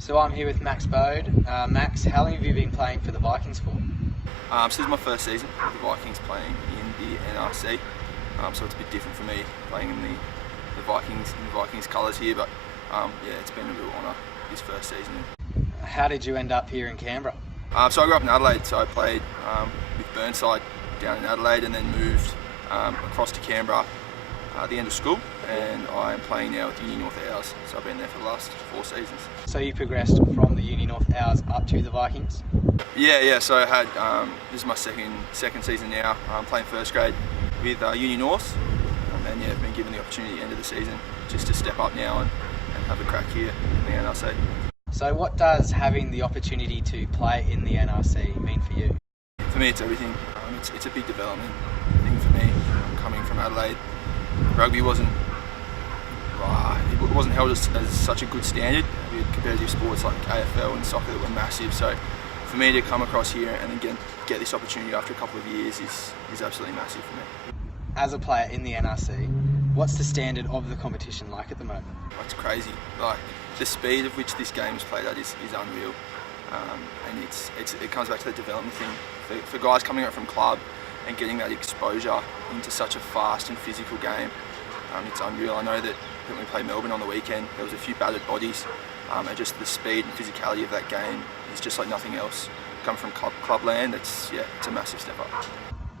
So I'm here with Max Bode. Max, how long have you been playing for the Vikings for? So this is my first season with the Vikings playing in the NRC. So it's a bit different for me playing in the Vikings colours here, but yeah, it's been a real honour this first season. How did you end up here in Canberra? So I grew up in Adelaide, so I played with Burnside down in Adelaide and then moved across to Canberra at the end of school, and I'm playing now with the Uni North Owls, so I've been there for the last 4 seasons. So you progressed from the Uni North Owls up to the Vikings? Yeah, so I had, this is my second season now. I'm playing first grade with Uni North, and yeah, I've been given the opportunity at the end of the season just to step up now and have a crack here in the NRC. So what does having the opportunity to play in the NRC mean for you? For me, it's everything. It's a big development thing for me. Coming from Adelaide, rugby wasn't held as such a good standard. We had competitive sports like AFL and soccer that were massive. So for me to come across here and again get this opportunity after a couple of years is absolutely massive for me. As a player in the NRC, what's the standard of the competition like at the moment? It's crazy. Like the speed of which this game is played at is unreal, and it comes back to the development thing for guys coming up from club and getting that exposure into such a fast and physical game. It's unreal. I know that when we played Melbourne on the weekend, there was a few battered bodies, and just the speed and physicality of that game is just like nothing else. Coming from clubland, it's a massive step up.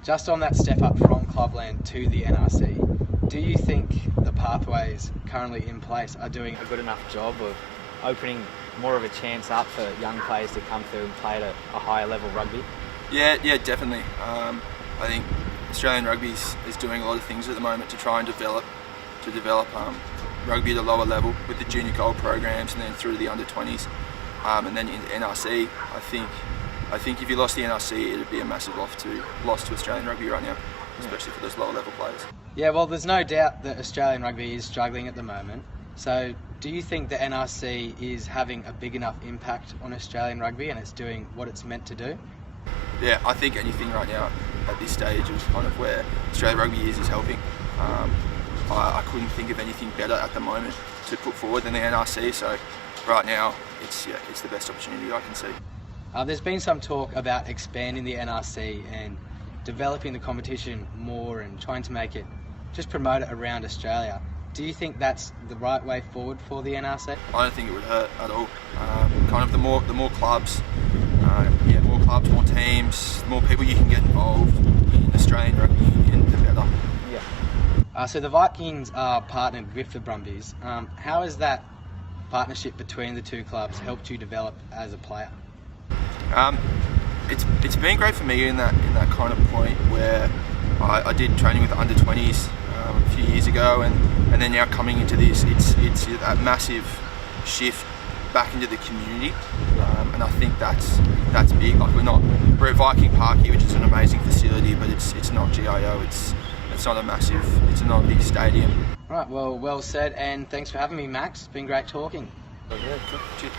Just on that step up from clubland to the NRC, do you think the pathways currently in place are doing a good enough job of opening more of a chance up for young players to come through and play at a higher level rugby? Yeah, definitely. I think Australian rugby is doing a lot of things at the moment to try and develop rugby at a lower level with the junior gold programs and then through to the under-20s, and then in the NRC. I think if you lost the NRC, it'd be a massive loss to Australian rugby right now, especially for those lower level players. Yeah, well, there's no doubt that Australian rugby is struggling at the moment. So do you think the NRC is having a big enough impact on Australian rugby and it's doing what it's meant to do? Yeah, I think anything right now at this stage of kind of where Australian rugby is helping. I couldn't think of anything better at the moment to put forward than the NRC, so right now it's the best opportunity I can see. There's been some talk about expanding the NRC and developing the competition more and trying to make it, just promote it around Australia. Do you think that's the right way forward for the NRC? I don't think it would hurt at all. Kind of the more clubs, more teams, the more people you can get involved in Australian rugby union, the better. Yeah. So the Vikings are partnered with the Brumbies. How has that partnership between the two clubs helped you develop as a player? It's been great for me in that kind of point where I did training with the under-20s a few years ago, and then now coming into this, it's a massive shift back into the community, and I think that's big. Like we're at Viking Park here, which is an amazing facility, but it's not GIO. It's not a big stadium. Right, well said, and thanks for having me, Max. It's been great talking. Yeah, cool. Cheers.